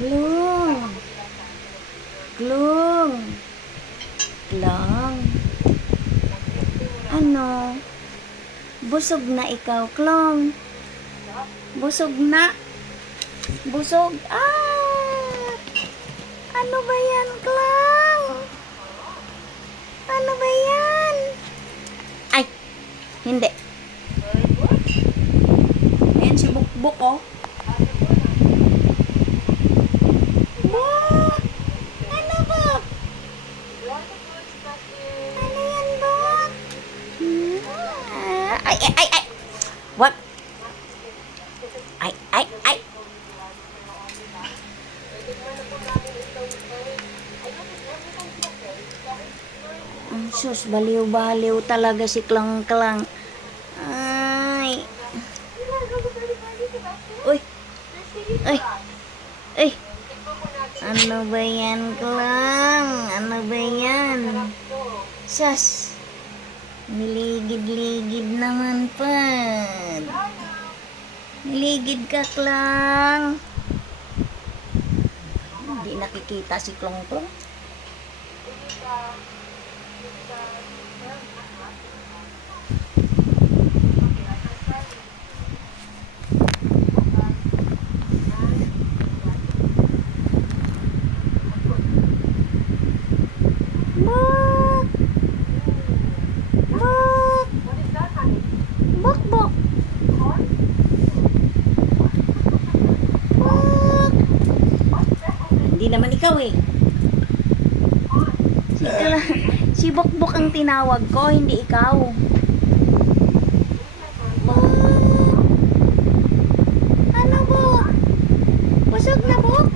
Klong. Klong. Klong. Ano? Busog na ikaw, Klong. Busog na. Busog. Ah! Ano ba yan, Klong? Ano ba yan? Ay! Hindi. Ayan si Bukbuk, oh. Buk! Ano, Buk? Ano yan, Buk? Ay, ay, ay, ay! What? Ay, ay, ay! Ang sus, baliw-baliw talaga si Klang-Klang. Ay! Uy! Ay! Ay! Ano ba yan, Klang? Ano ba yan? Sas! Niligid-ligid naman pa. Niligid ka, Klang. Hindi nakikita si Klong-Klong. Buk! Buk! Buk, buk! Buk! Hindi naman ikaw eh. Si Bukbuk ang tinawag ko, hindi ikaw. Buk! Ano, Buk? Busog na, Buk?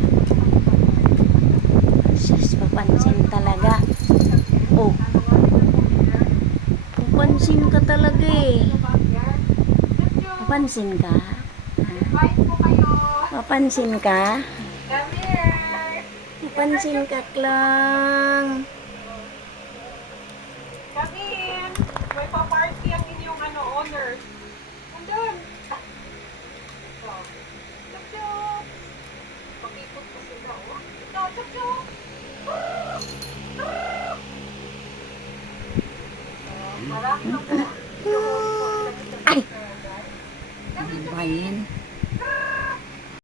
Sus, papansin talaga. Oh. Papansin ka talaga eh. Papansin ka? Papansin ka? Papansin ka, Klang. Come in. May pa-party ang inyong owners. Andun. Oh. Chup-chup. Pakipot ko sila. Oh. Ito, chup-chup. Harap na po.